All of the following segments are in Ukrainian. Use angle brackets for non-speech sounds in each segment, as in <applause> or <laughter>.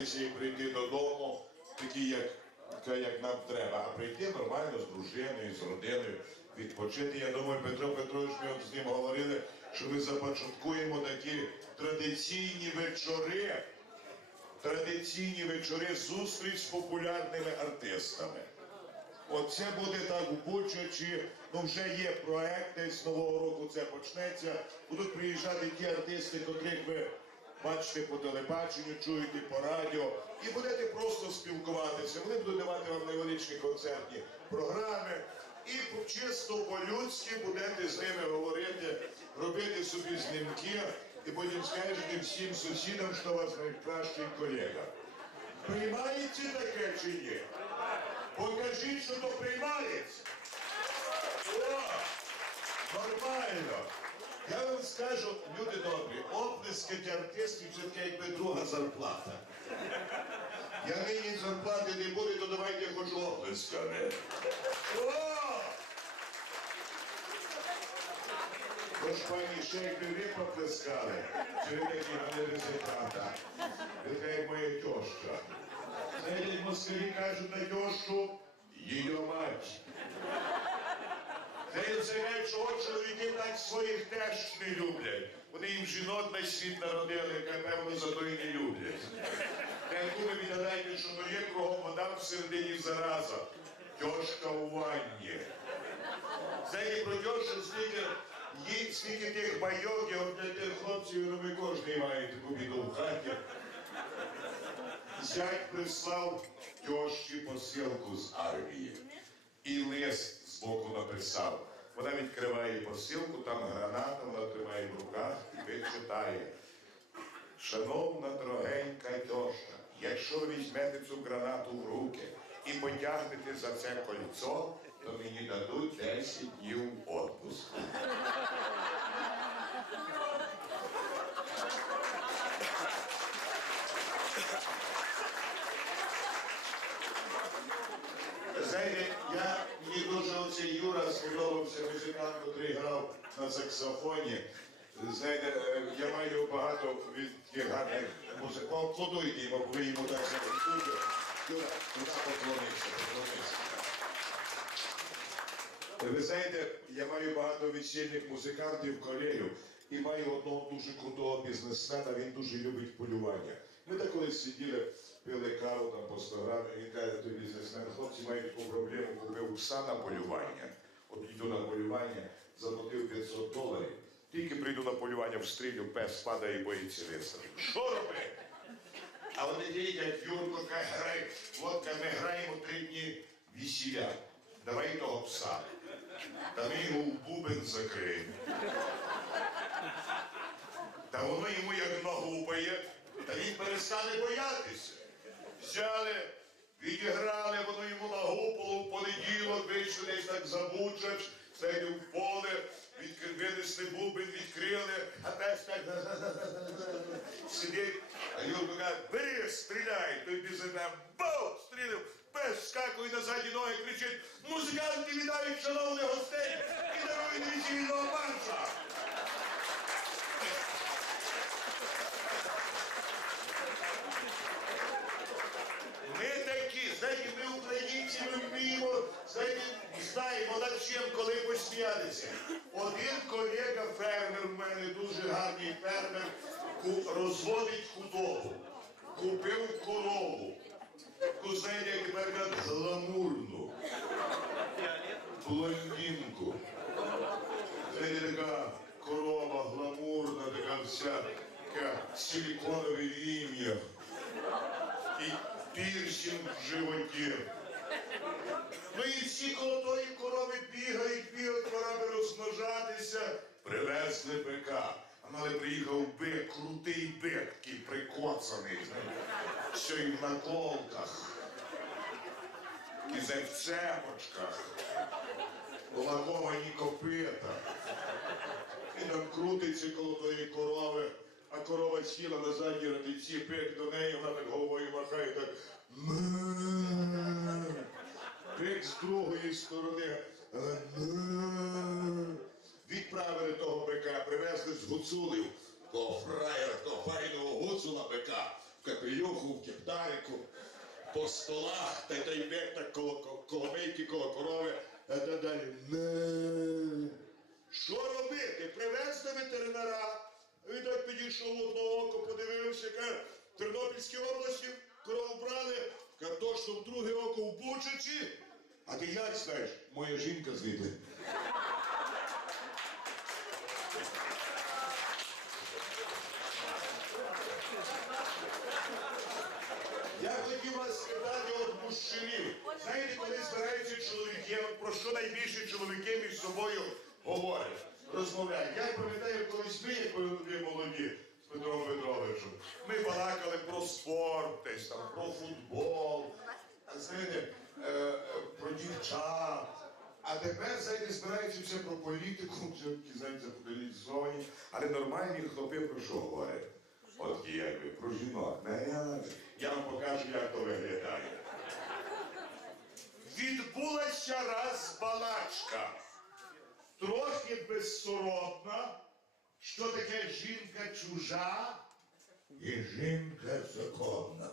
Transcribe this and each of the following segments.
і прийти додому, такі, як, як нам треба, а прийти нормально з дружиною, з родиною, відпочити. Я думаю, Петро Петрович, ми от з ним говорили, що ми започаткуємо такі традиційні вечори, традиційні вечори зустріч з популярними артистами. Оце буде так в Бучачі, ну вже є проекти, з нового року це почнеться. Будуть приїжджати ті артисти, котрих ви бачите по телебаченню, чуєте по радіо, і будете просто спілкуватися. Вони будуть давати вам невеличкі концертні програми. І чисто по-людськи будете з ними говорити, робити собі знімки, і потім скажете всім сусідам, що вас найкращий колега. Приймається таке чи ні? Покажіть, що то приймається. О, нормально. Я вам скажу, люди добрі, оплески для артистів це така якби друга зарплата. Я нині зарплати не буду, то давайте хоч оплесками. О! Тож пані якби ви поплескали, такі мене результата. Така як моя тьоща. Знаєте, москалі кажуть на тьощу, її мать. Знаєте, це що от чоловіки так своїх теж не люблять. Вони їм жінок на світ народили, яка певно за то і не люблять. Та ви відгадаєте, що то є кругом вода всередині зараза. Тьошка у ванні. Знаєте, про тьошу скільки, є, скільки тих байок, от для тих хлопців, ну ви кожен має таку біду в хаті. Зять прислав тьощі посилку з армії. І лист збоку написав. Вона відкриває посилку, там граната, вона тримає в руках і читає. Шановна дорогенька дошка, якщо ви візьмете цю гранату в руки і потягнете за це кольцо, то мені дадуть 10 днів відпуску. Знаєте, я, мені дуже оцей Юра сподобався музикант, який грав на саксофоні. Знаєте, е, я маю багато від тих гарних музикантів. Поаплодуйте йому, ви йому так дуже. Юра, поклонився. Ви знаєте, я маю багато відсільних музикантів, колегів, і маю одного дуже крутого бізнесмена, він дуже любить полювання. Ми так колись сиділи, пили каву там по 100 грамів, він каже, той бізнесмен, хлопці мають таку проблему, купив пса на полювання. От йду на полювання, заплатив 500 доларів. Тільки прийду на полювання, встрілю, пес падає і боїться висадки. Що робити? А вони їдять, Юрко, каже, грай, от ми граємо три дні весілля. Давай того пса. Та ми його в бубен закриємо. Та воно йому як нагупає, та він перестане боятися. Взяли, відіграли, воно йому нагупало в понеділок, вийшли десь так забучач, стали в поле, винесли бубен, відкрили, а пес так сидить, а Юрко каже, бери, стріляй, той бізнесмен, бау, стрілив, пес скакує на задні ноги, кричить, музиканти вітають шановних гостей і дарують весільного марша. Ми такі, знаєте, ми українці, ми вміємо, знаєте, знаємо над чим, коли посміятися. Один колега фермер в мене дуже гарний фермер, розводить худобу. Купив корову. Таку, знаєте, як кажуть, гламурну. Блондинку. Знаєте, така корова гламурна, така вся, така силіконове ім'я і пірсінг в животі. Ну і всі коло тої корови бігають, бігають, пора би розмножатися. Привезли бика. А але приїхав бик, крутий бик, такий прикоцаний, і в наколках, і за в цепочках, лаговані копита. І там крутиться коло тої корови, а корова сіла на задній радиці, пик до неї, вона так головою махає, так. Пик з другої сторони. Відправили того бика, привезли з гуцулів. Того фраєра, того файного гуцула бика. в капелюху, в кептарику, по столах, та й та й бек так коло ко- коломийки, коло корови, а та далі. Що робити? Привезти ветеринара. Він так підійшов в одне око, подивився, каже, в Тернопільській області корову брали, каже, в друге око в Бучачі. А ти як знаєш? Моя жінка звідти. Я хотів вас спитати от мужчинів. Знаєте, коли збираються чоловіки, от про що найбільше чоловіки між собою говорять, розмовляють. Я пам'ятаю, колись ми, як ви були молоді з Петром Петровичем, ми балакали про спорт, десь там, про футбол, а знаєте, е, е, про дівчат. А тепер знаєте, збираються все про політику, <laughs> вже такі, знаєте, заполітизовані. Але нормальні хлопи про що говорять? От якби про жінок. Не, я, я вам покажу, як то виглядає. Відбулася раз балачка. Трохи безсоромна, що таке жінка чужа і жінка законна.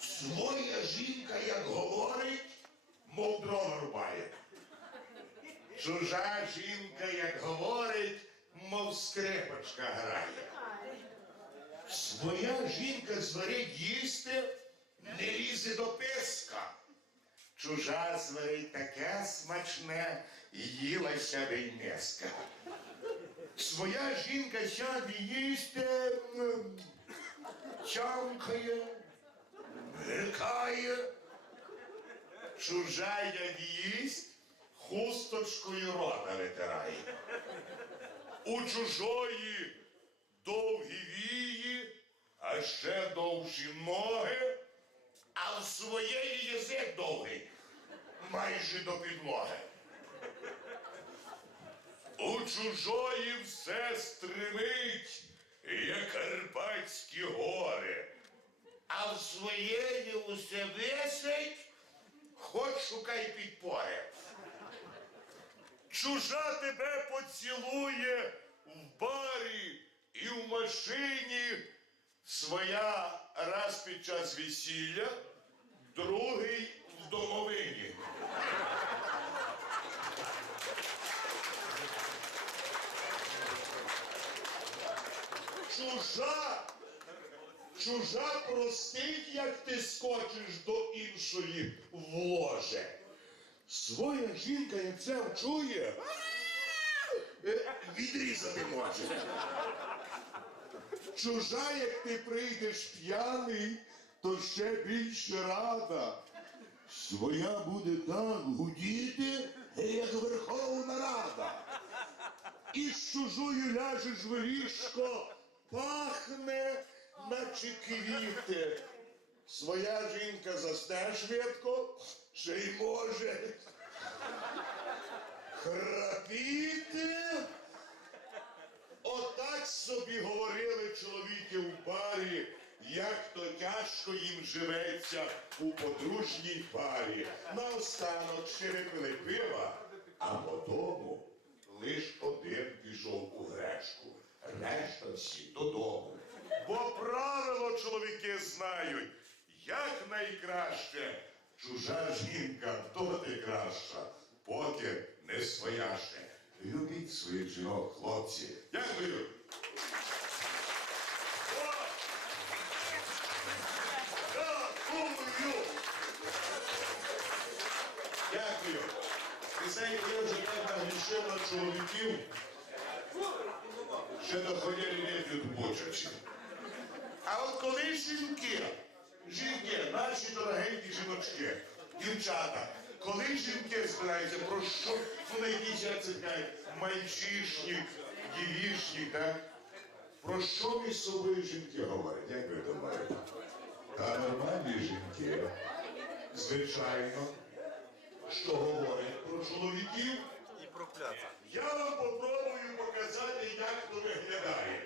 Своя жінка, як говорить, мов дрова рубає. Чужа жінка, як говорить, мов скрипочка грає. Своя жінка зварить їсти, не лізе до писка. Чужа зварить таке смачне, їлася би. Своя жінка сяде їсти, чамкає, грикає. Чужа як їсть, хусточкою рота витирає. У чужої довгі вії, а ще довші ноги, а в своєї язик довгий, майже до підлоги. У чужої все стримить, як Карпатські гори, а в своєї усе висить, хоч шукай підпори. Чужа тебе поцілує в барі і в машині. Своя раз під час весілля, другий в домовині. Чужа, чужа простить, як ти скочиш до іншої в ложе. Своя жінка, як це вчує, е, відрізати може. Чужа, як ти прийдеш п'яний, то ще більше рада. Своя буде так гудіти, як Верховна Рада. І з чужою ляжеш в ліжко, пахне, наче квіти. Своя жінка засне швидко, ще й може храпіти. Отак собі говорили чоловіки в барі, як то тяжко їм живеться у подружній парі. Наостанок ще випили пива, а потому лиш один пішов у гречку, решта всі додому. Бо правило чоловіки знають, як найкраще чужа жінка доти краща, поки не своя ще. Любіть своїх жінок, хлопці. Дякую. Дякую. І знаєте, я вже так нагрішив чоловіків, що доходили не п'ють бочачі. А от коли жінки, жінки, наші дорогенькі жіночки, дівчата, коли жінки збираються, про що як це кажуть, мальчишні, дівішні, так? Про що між собою жінки говорять, як ви думаєте? Та нормальні жінки, звичайно, що говорять про чоловіків. і прокляти. Я вам попробую показати, як то виглядає.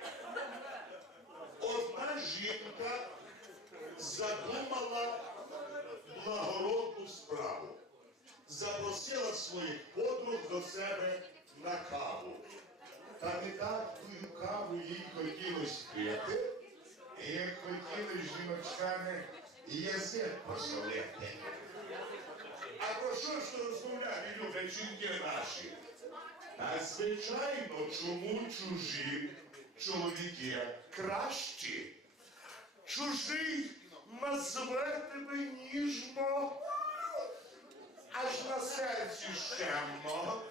Жінка задумала благородну справу. Запросила своїх подруг до себе на каву. Та не так тую каву їй хотілося пити, як хотіли жіночками язик посолити. А про що ж розмовляти люблять жінки наші? А звичайно, чому чужі чоловіки кращі? Чужий назве тебе ніжно, Аж на серці щемно.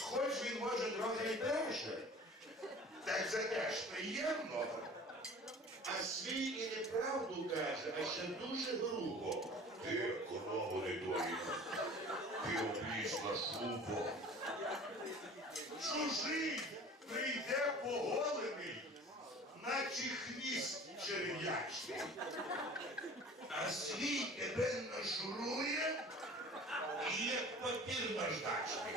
Хоч він може трохи й бреше, так це теж приємно. А свій і неправду каже, а ще дуже грубо. Ти корову не ти облізла шубо. чужий прийде поголений, наче хвіст черв'ячий. А свій тебе нашурує і як папір наждачний.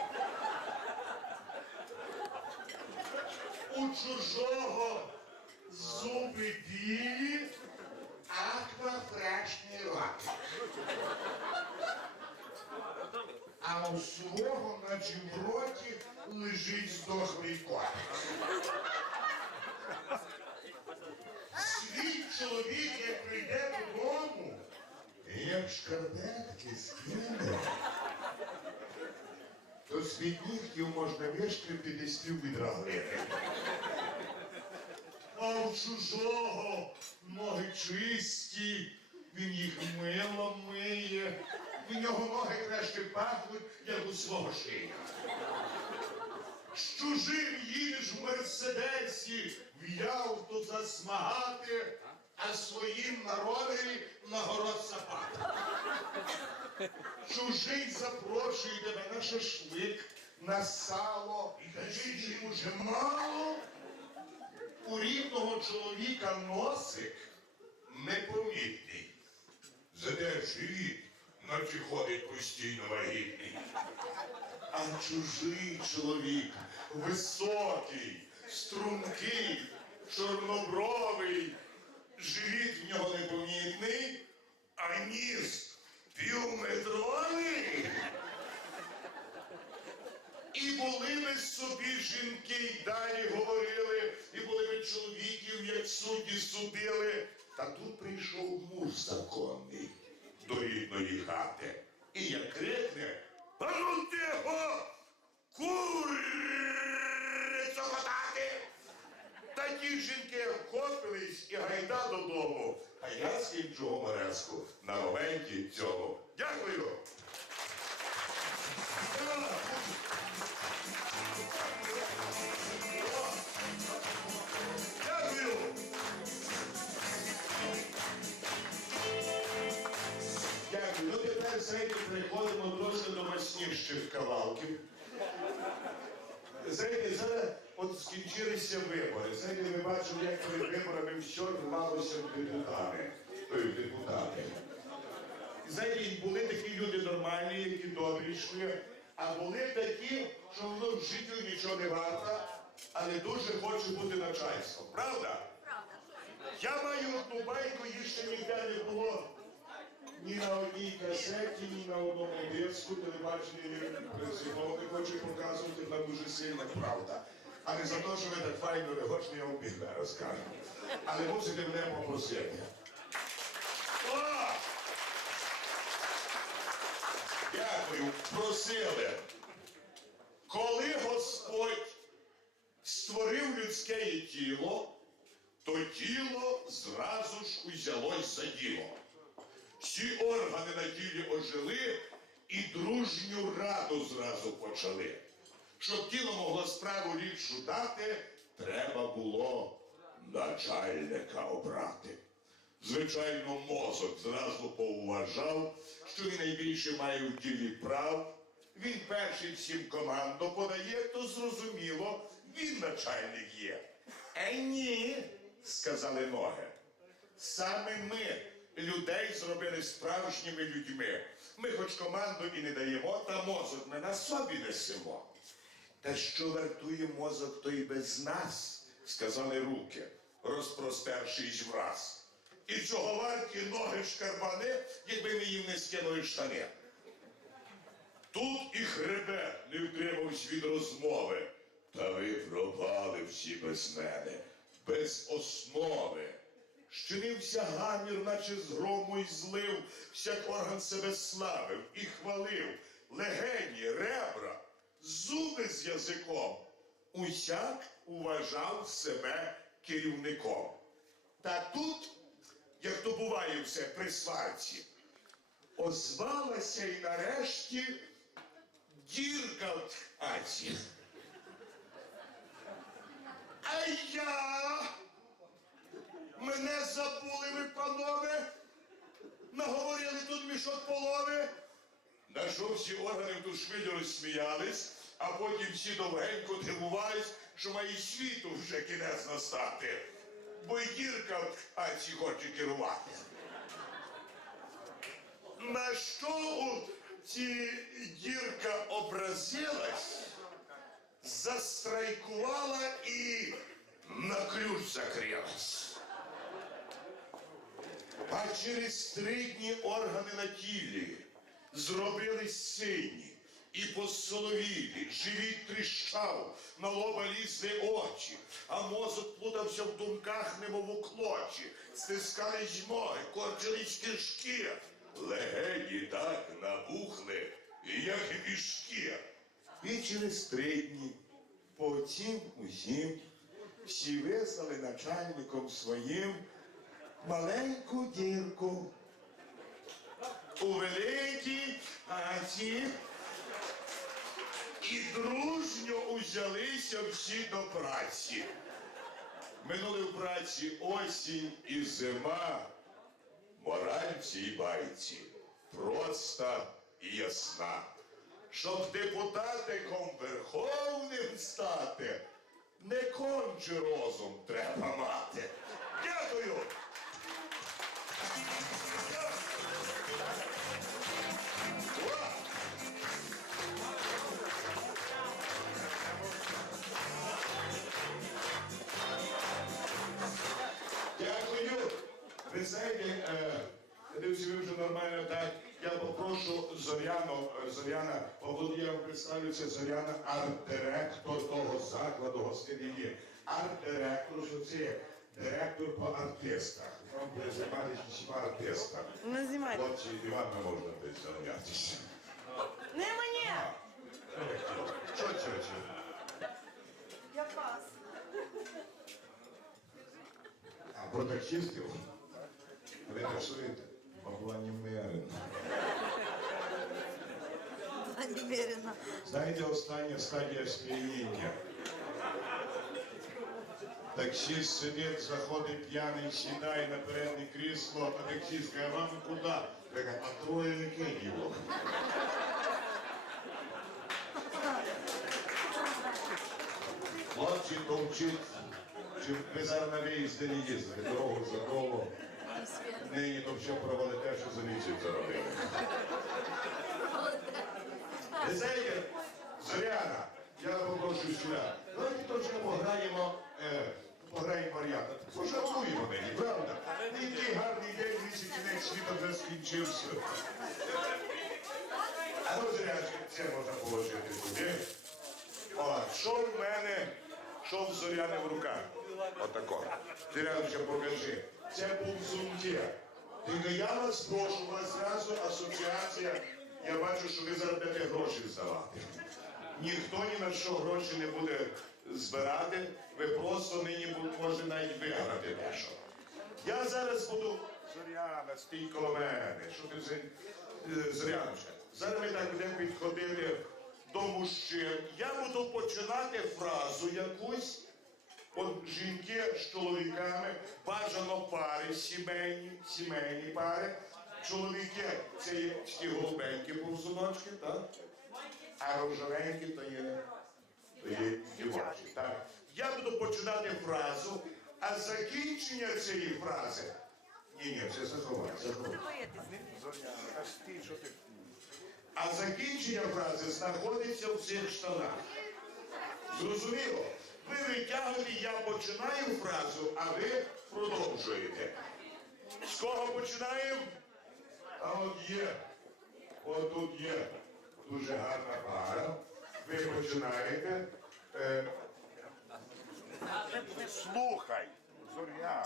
У чужого зуби білі, Аква фрешний рот. А у свого, наче в лежить здохлий кот. Свій чоловік, як прийде додому, Як шкарпетки скине, то під нігтів можна вишкрити десь пів а у чужого ноги чисті, він їх мило миє. У нього ноги краще пахнуть, як у свого шия. З чужим їдеш в мерседесі, в Ялту засмагати, А своїм народові на город сапати. чужий запрошує тебе на шашлик, На сало і кажіть йому вже мало. У рідного чоловіка носик непомітний. Зате живіт, наче ходить постійно вагітний. А чужий чоловік високий, стрункий, чорнобровий, живіт в нього непомітний, а ніс півметровий. І були ми собі жінки, й далі говорили, і були ми чоловіків, як судді судили. Та тут прийшов муж законний до рідної хати. І як крикне, а ну тихо, курицю хватати! Ті жінки вхопились і гайда додому. А я скінчу гомереску на моменті цьому. Дякую. Дякую. Ну тепер знаєте, переходимо трошки до мощніших кавалків. Знаєте, зараз от скінчилися вибори. Знаєте, ми бачимо, як перед виборами все рвалося в депутати. Депутати. Знаєте, були такі люди нормальні, які добрі йшли, а були такі, що воно в житті нічого не варто, але дуже хоче бути начальством. Правда? Я маю одну байку, їх ще ніде не було ні на одній касеті, ні на одному диску, телебачення не хочу показувати, вона дуже сильна правда. А не за те, що ви так файно регочні, я вам бігне розкажу. Але мусите мене попросити. Дякую, просили. Коли Господь створив людське тіло, то тіло зразу ж узялось за діло. Всі органи на тілі ожили і дружню раду зразу почали. Щоб тіло могло справу ліпшу дати, треба було начальника обрати. Звичайно, мозок зразу поуважав, що він найбільше має в тілі прав. Він перший всім команду подає, то зрозуміло, він начальник є. Е ні, сказали ноги. Саме ми людей зробили справжніми людьми. Ми хоч команду і не даємо, та мозок ми на собі несемо. Та що вартує мозок, то й без нас, сказали руки, розпростершись враз. І цього варті ноги шкарбани, якби ми їм не скинули штани. Тут і хребет не втримався від розмови. Та ви пропали всі без мене, без основи. Щинився гамір, наче з грому й злив, всяк орган себе славив і хвалив, легені, ребра, зуби з язиком. Усяк уважав себе керівником. Та тут, як то буває все при сварці, озвалася і нарешті дірка в хаті. А я мене забули ви, панове, наговорили тут мішок полови. На що всі органи в ту швидко розсміялись, а потім всі довгенько дивувались, що має світу вже кінець настати. Бо й дірка в хаті хоче керувати. На що у ці дірка образилась, застрайкувала і на ключ закрилась. А через три дні органи на тілі зробились сині і посоловілі, живіт тріщав, на лоба лізли очі, а мозок плутався в думках, немов у клочі, стискались ноги, корчились кишки. Легені так набухли, як мішки. І через три дні по цім усім всі вислали начальником своїм маленьку дірку. У великій хаті і дружньо узялися всі до праці. Минули в праці осінь і зима. Мораль в цій байці проста і ясна. Щоб депутатиком верховним стати, не конче розум треба мати. Дякую. Попрошу Зоряну, е, Зоряна, Павло, я вам представлю, це Зоряна, арт-директор того закладу гостинні. Арт-директор, що це директор по артистах. Вам буде займатися всіма артистами. Не знімайте. Хлопці, і вам не можна десь зайнятися. Не мені! Що це? це? Я пас. А про таксистів? Ви таксуєте? Павла Німерина. Немерено. Знаєте, остання стадія сп'яніння. Таксист сидить, заходить п'яний, сідає на переднє крісло, а таксист каже, вам куди? Каже, а троє яке діло? Хлопці товчить, чи ви зараз на не їздите, дорогу за дорогу. Нині то все провалите, що за місяць заробили. Знаєте, Зоряна, я попрошу сюди. Давайте трошки пограємо, е, пограємо варіант. Пожартуємо мені, правда? Не який гарний день, місяць кінець світу вже скінчився. А ну, Зорянчик, це можна положити туди. О, що в мене, що в Зоряни в руках? Отако. Зоряночка, покажи. Це був зумтє. Тільки я вас прошу, у вас зразу асоціація. Я бачу, що ви зараз будете гроші здавати. Ніхто ні на що гроші не буде збирати. Ви просто нині може навіть виграти дещо. Я зараз буду. Зоряна, стій коло мене. Що ти е, Зоряночка? Зараз ми так будемо підходити до мужчин. Я буду починати фразу якусь. От жінки з чоловіками, бажано пари сімейні, сімейні пари. Чоловіки це є такі голубенькі повзуночки, так? А рожевенькі то є, то є дівочі. Так. Я буду починати фразу, а закінчення цієї фрази. Ні, ні, це заховай? А закінчення фрази знаходиться в цих штанах. Зрозуміло? Ви витягуєте, я починаю фразу, а ви продовжуєте. З кого починаємо? А от є. От тут є дуже гарна пара. Ви починаєте. Е, слухай, Зоряна.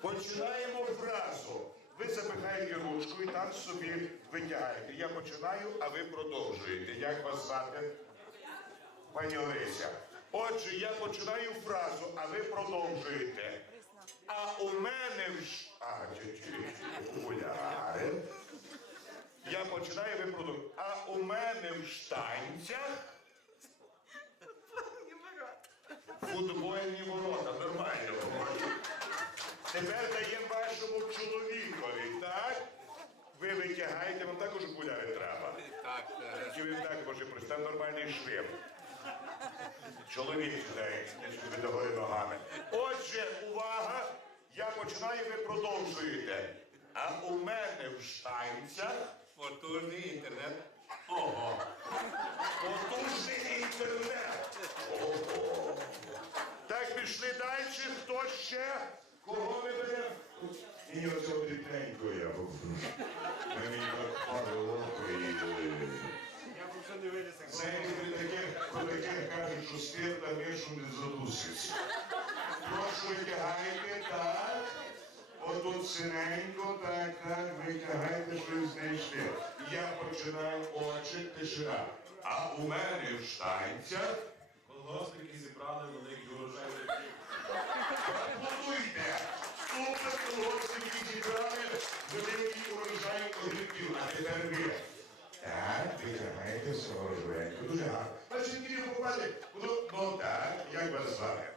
Починаємо фразу. Ви запихаєте ручку і там собі витягаєте. Я починаю, а ви продовжуєте. Як вас звати? Пані Олеся. Отже, я починаю фразу, а ви продовжуєте. А у мене в ш... А, чуть-чуть, окуляри. Я починаю, ви. А у мене в штанцях футбольні ворота. Нормально. Тепер даємо вашому чоловікові, так? Ви витягаєте, вам також окуляри треба. Так, е, Чи ви так може просто там нормальний швим. Чоловік сідає, не догори ногами. Отже, увага! Я починаю, ви продовжуєте. А у мене в штанцях потужний інтернет. ого. Потужний інтернет. Ого. Так, пішли далі. Хто ще? Кого ви берете? Мені оцього дрібненького я попрошу. Мені так падало око і... Я б вже не виліз. Знаєте, при таких, про таких кажуть, що спірта мишу не задуситься. Прошу витягайте, так. Отут синенько, так, так, витягайте, що ви знайшли. Я починаю очі, тишина. А у мене в штанцях Колгоспники зібрали великий урожай грибів. Будуйте! Супер колгоспники зібрали великий урожай огірків. А тепер ви. Так, витягаєте свого рожевеньку. Дуже гарно. Які ви попали? Ну, ну так, як вас звати?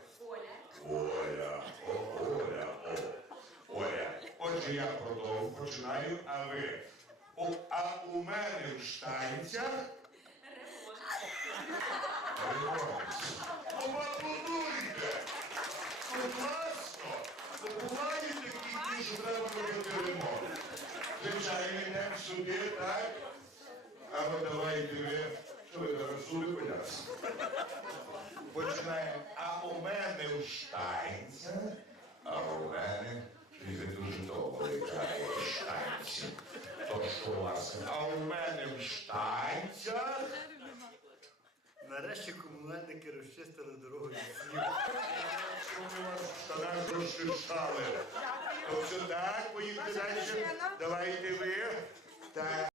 Оля. О, Оля, о. Оля. Отже, я продовжу, починаю, а ви. О, а у мене в штанцях. Ну, поаплодуйте! Ну, класно! Ну, бувають такі дні, що треба ремонт. Звичайно, йдемо сюди, так? А ну давайте ви зараз? Починаємо. А у мене в штанцях, а у мене, ви дуже довго літає штанці. То що у вас? А у мене в штанцях. Нарешті комунальники розчистили дорогу від снігу. Що ми вас в штанах розшишали? Тобто так, поїхали далі. Давайте ви. Так.